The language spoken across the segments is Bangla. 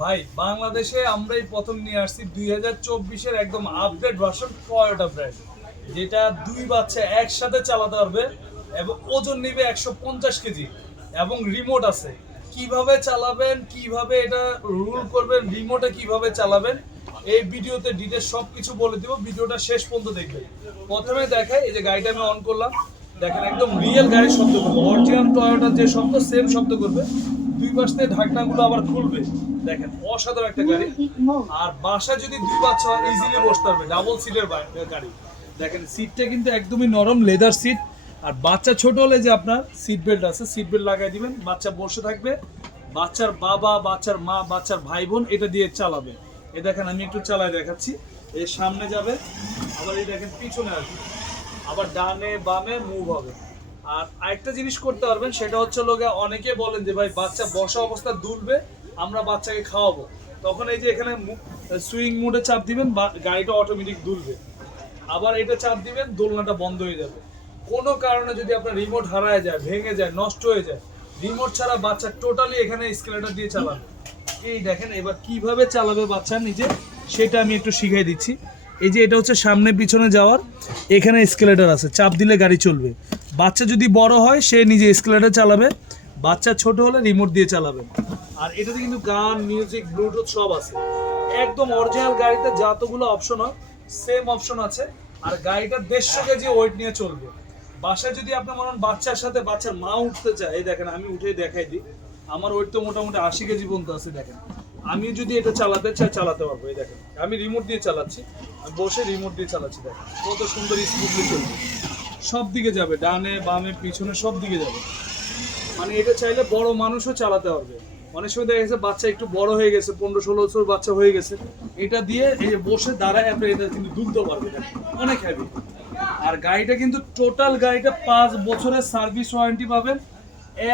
ভাই, বাংলাদেশে আমরাই প্রথম নিয়ে আসছি দুই হাজার চব্বিশের একদম আপডেট ভার্সন টয়োটা ব্র্যান্ড যেটা দুই বাচ্চা একসাথে চালাতে পারবে এবং ওজন নেবে একশো পঞ্চাশ কেজি এবং রিমোট আছে। কীভাবে চালাবেন, কীভাবে এটা রুল করবেন রিমোটে কীভাবে চালাবেন, এই ভিডিওতে ডিটেল সব কিছু বলে দিব। ভিডিওটা শেষ পর্যন্ত দেখবেন। প্রথমে দেখাই, এই যে গাড়িটা আমি অন করলাম। দেখেন একদম রিয়েল গাড়ির শব্দ করবে। অরিজিনাল টয়োটার যে শব্দ সেম শব্দ করবে। দুই পাশ থেকে ঢাকনাগুলো আবার খুলবে। দেখেন, অসাধারণ একটা গাড়ি। আর বাসায় যদি দুই বাচ্চা হয় ইজিলি বসতে পারবে ডাবল সিটের গাড়ি। দেখেন সিটটা কিন্তু একদমই নরম লেদার সিট আর বাচ্চা ছোট হলে যে আপনার সিট বেল্ট আছে সিট বেল্ট লাগাই দিবেন। বাচ্চা বসে থাকবে, বাচ্চার বাবা, বাচ্চার মা, বাচ্চার ভাই বোন এটা দিয়ে চালাবে। এ দেখেন, আমি একটু চালাই দেখাচ্ছি। এই সামনে যাবে, আবার এই দেখেন, পিছনে আসবে। আবার ডানে, বামে মুভ হবে। আর আরেকটা জিনিস করতে পারবেন, সেটা হচ্ছে লোকে অনেকে বলেন যে, ভাই, বাচ্চা বসা অবস্থা দুলবে আমরা বাচ্চাকে খাওয়াবো। তখন এই যে এখানে সুইং মুডে চাপ দিবেন বা- গাড়িটা অটোমেটিক দুলবে। আবার এটা চাপ দিবেন, দোলনাটা বন্ধ হয়ে যাবে। কোনো কারণে যদি আপনার রিমোট হারায় যায়, ভেঙে যায়, নষ্ট হয়ে যায় রিমোট ছাড়া বাচ্চা টোটালি এখানে স্কেলেটার দিয়ে চালাবে। এই দেখেন, এবার কীভাবে চালাবে বাচ্চা নিজে, সেটা আমি একটু শিখিয়ে দিচ্ছি। এই যে এটা হচ্ছে সামনে পিছনে যাওয়ার, এখানে স্কেলেটার আছে, চাপ দিলে গাড়ি চলবে। বাচ্চা যদি বড় হয়, সে নিজে স্কেলেটার চালাবে। বাচ্চা ছোট হলে রিমোট দিয়ে চালাবে। আর এটাতে কিন্তু গান মিউজিক ব্লুটুথ সব আছে। একদম অরিজিনাল গাড়িতে যতগুলো অপশন হয় সেম অপশন আছে। আর গাড়িটা দেড়শো কেজি ওয়েট নিয়ে চলবে। বাসায় যদি আপনার মনে হন বাচ্চার সাথে বাচ্চার মা উঠতে চায়, এই দেখেন, আমি উঠে দেখাই দিই। আমার ওয়েট তো মোটামুটি আশি কেজি পর্যন্ত আছে, দেখেন। আমি যদি এটা চালাতে চাই, চালাতে পারব, এই দেখেন। আমি রিমোট দিয়ে চালাচ্ছি। বসে রিমোট দিয়ে চালাচ্ছি, দেখেন। কত সুন্দর স্মুথলি চলবে। সব দিকে যাবে, ডানে, বামে, পিছনে, সব দিকে যাবে। মানে এটা চাইলে বড় মানুষও চালাতে পারবে। অনেক সময় দেখা গেছে বাচ্চা একটু বড় হয়ে গেছে, পনেরো ষোলো বছর বাচ্চা হয়ে গেছে। এটা দিয়ে এই যে বসে দাঁড়ায় আপনি এটা কিন্তু দুলতে পারবে। অনেক হ্যাভি আর গাড়িটা কিন্তু টোটাল গাড়িটা পাঁচ বছরের সার্ভিস ওয়ারেন্টি পাবেন,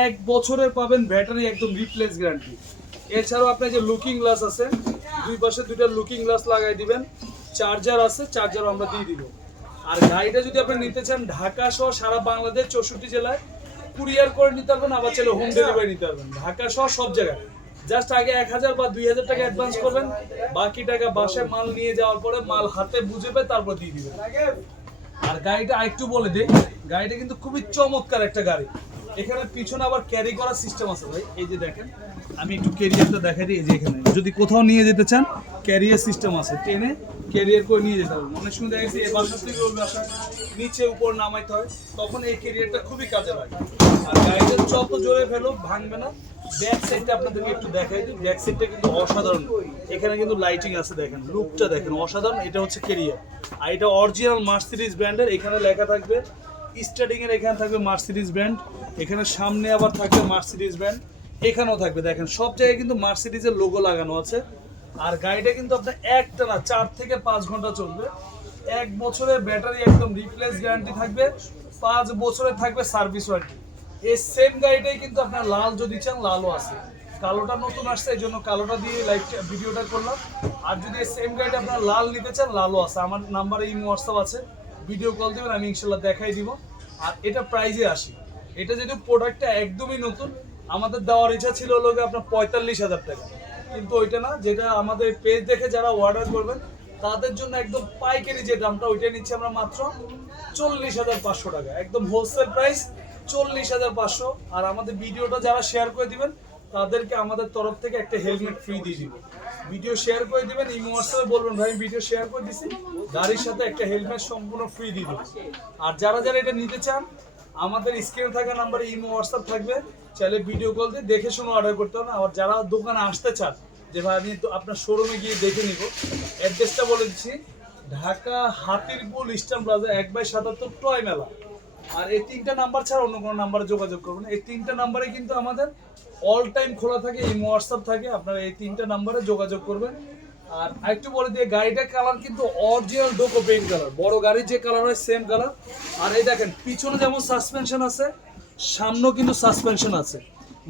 এক বছরের পাবেন ব্যাটারি একদম রিপ্লেস গ্যারান্টি এছাড়াও আপনার যে লুকিং গ্লাস আছে, দুই পাশে দুইটা লুকিং গ্লাস লাগাই দিবেন চার্জার আছে চার্জার আমরা দিয়ে দিব। আর গাড়িটা যদি আপনি নিতে চান ঢাকা সহ সারা বাংলাদেশ, চৌষট্টি জেলায় কুরিয়ার করে নিতে পারবেন, আবার চাইলে হোম ডেলিভারি নিতে পারবেন। ঢাকা সহ সব জায়গায়। জাস্ট আগে এক হাজার বা দুই হাজার টাকা অ্যাডভান্স করবেন। বাকি টাকা বাসে মাল নিয়ে যাওয়ার পরে মাল হাতে বুঝবে, তারপর দিয়ে দিবেন। আর গাড়িটা আরেকটু বলে দিই, গাড়িটা কিন্তু খুবই চমৎকার একটা গাড়ি। এখানে পিছনে আবার ক্যারি করার সিস্টেম আছে ভাই। এই যে দেখেন, আমি একটু ক্যারিয়ারটা দেখাই দিই, এই যে এখানে। যদি কোথাও নিয়ে যেতে চান ক্যারিয়ার সিস্টেম আছে। টেনে ক্যারিয়ার করে নিয়ে যেতে পারবেন। অনেক সময় দেখা গেছে, এই বাসা থেকে ওই বাসা। নিচে উপর নামাইতে হয়, তখন এই ক্যারিয়ারটা খুবই কাজে লাগে। আর গাড়িটা যত জোরে ফেলো, ভাঙবে না। ব্যাক সাইডটা আপনাদেরকে একটু দেখাই দিই। ব্যাক সাইডটা কিন্তু অসাধারণ। এখানে কিন্তু লাইটিং আছে, দেখেন। লুকটা দেখেন, অসাধারণ। এটা হচ্ছে ক্যারিয়ার আর এটা অরিজিনাল মার্সিডিজ ব্র্যান্ডের এখানে লেখা থাকবে স্টার্টিং এর এখানে থাকবে মার্সিডিজ ব্র্যান্ড এখানে সামনে আবার থাকবে মার্সিডিজ ব্র্যান্ড এখানেও থাকবে, দেখেন। সব জায়গায় কিন্তু মার্সিডিজের লোগো লাগানো আছে। আর গাড়িটা কিন্তু আপনার একটা না চার থেকে পাঁচ ঘণ্টা চলবে। এক বছরের ব্যাটারি একদম রিপ্লেস গ্যারান্টি থাকবে, পাঁচ বছরের থাকবে সার্ভিস ওয়ারেন্টি এই সেম গাড়িটাই কিন্তু আপনার লাল যদি চান, লালও আছে। কালোটা নতুন আসছে, এই জন্য কালোটা দিয়ে লাইভ ভিডিওটা করলাম। আর যদি এই সেম গাড়িটা আপনার লাল নিতে চান, লালও আছে। আমার নাম্বারে ইমো, হোয়াটসঅ্যাপ আছে। ভিডিও কল দেবেন, আমি ইনশাল্লাহ দেখাই দিব। আর এটা প্রাইজে আসি। এটা যদি প্রোডাক্টটা একদমই নতুন, আমাদের দেওয়ার ইচ্ছা ছিল গিয়ে আপনার পঁয়তাল্লিশ হাজার টাকা। কিন্তু ওইটা না, যেটা আমাদের পেজ দেখে যারা অর্ডার করবেন তাদের জন্য একদম পাইকারি যে দামটা, ওইটা নিচ্ছি আমরা মাত্র চল্লিশ হাজার পাঁচশো টাকা। একদম হোলসেল প্রাইস চল্লিশ হাজার পাঁচশো। আর আমাদের ভিডিওটা যারা শেয়ার করে দিবেন, তাদেরকে আমাদের তরফ থেকে একটা হেলমেট ফ্রি দিয়ে দিব। ভিডিও শেয়ার করে দিবেন ইমো হোয়াটসঅ্যাপে বলবেন, ভাই ভিডিও শেয়ার করে দিছি। গাড়ির সাথে একটা হেলমেট সম্পূর্ণ ফ্রি দেবো। আর যারা যারা এটা নিতে চান, আমাদের স্ক্রিনে থাকা নাম্বারে ইমো হোয়াটসঅ্যাপ থাকবে। চাইলে ভিডিও কল দিয়ে দেখে শুনে অর্ডার করতে হবে আর যারা দোকানে আসতে চান যে ভাই আমি আপনার শোরুমে গিয়ে দেখে নিব। অ্যাড্রেসটা বলে দিচ্ছি। ঢাকা হাতিরপুল ইস্টার্ন প্লাজা এক বাই সাতাত্তর টয় মেলা। আর এই তিনটা নাম্বার ছাড়া অন্য কোনো নাম্বারে যোগাযোগ করবেন এই তিনটা নাম্বারে কিন্তু আমাদের অল টাইম খোলা থাকে ইমো হোয়াটসঅ্যাপ থাকে। আপনারা এই তিনটা নাম্বারে যোগাযোগ করবেন। আর আরেকটু বলে দিয়ে গাড়িটার কালার কিন্তু অরিজিনাল ডোকো পেইন্ট কালার বড় গাড়ির যে কালার হয় সেম কালার আর এই দেখেন, পিছনে যেমন সাসপেনশন আছে, সামনেও কিন্তু সাসপেনশন আছে।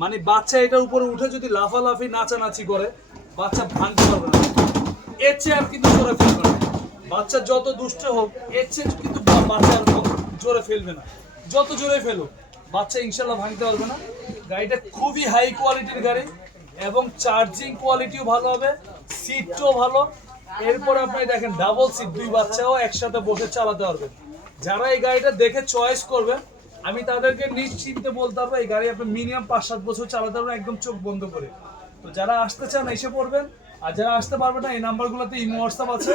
মানে বাচ্চা এটার উপরে উঠে যদি লাফালাফি, নাচানাচি করে বাচ্চা ভাঙতে পারবে না। এর চেয়ে আর কিন্তু জোরে ফেলবে না। বাচ্চা যত দুষ্ট হোক, এর চেয়ে কিন্তু বা- বাচ্চা আর জোরে ফেলবে না। যত জোরে ফেলো বাচ্চা ইনশাল্লাহ ভাঙতে পারবে না। গাড়িটা খুবই হাই কোয়ালিটির গাড়ি এবং চার্জিং কোয়ালিটিও ভালো হবে সিটটাও ভালো। এরপরে আপনি দেখেন ডাবল সিট দুই বাচ্চাও একসাথে বসে চালাতে পারবে। যারা এই গাড়িটা দেখে চয়েস করবেন আমি তাদেরকে নিশ্চিন্তে বলতে পারব, এই গাড়ি আপনি মিনিমাম পাঁচ সাত বছর চালাতে পারবেন, একদম চোখ বন্ধ করে। তো যারা আসতে চান, এসে পড়বেন। আর যারা আসতে পারবে না, এই নাম্বারগুলোতে ইমো হোয়াটসঅ্যাপ আছে।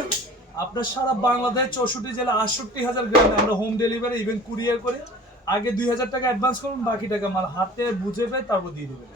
আপনার সারা বাংলাদেশ চৌষট্টি জেলা আটষট্টি হাজার গ্রামে আমরা হোম ডেলিভারি ইভেন কুরিয়ার করি, আগে দুই হাজার টাকা অ্যাডভান্স করুন, বাকি টাকা মাল হাতে বুঝে পেয়ে তারপর দিয়ে দেবেন।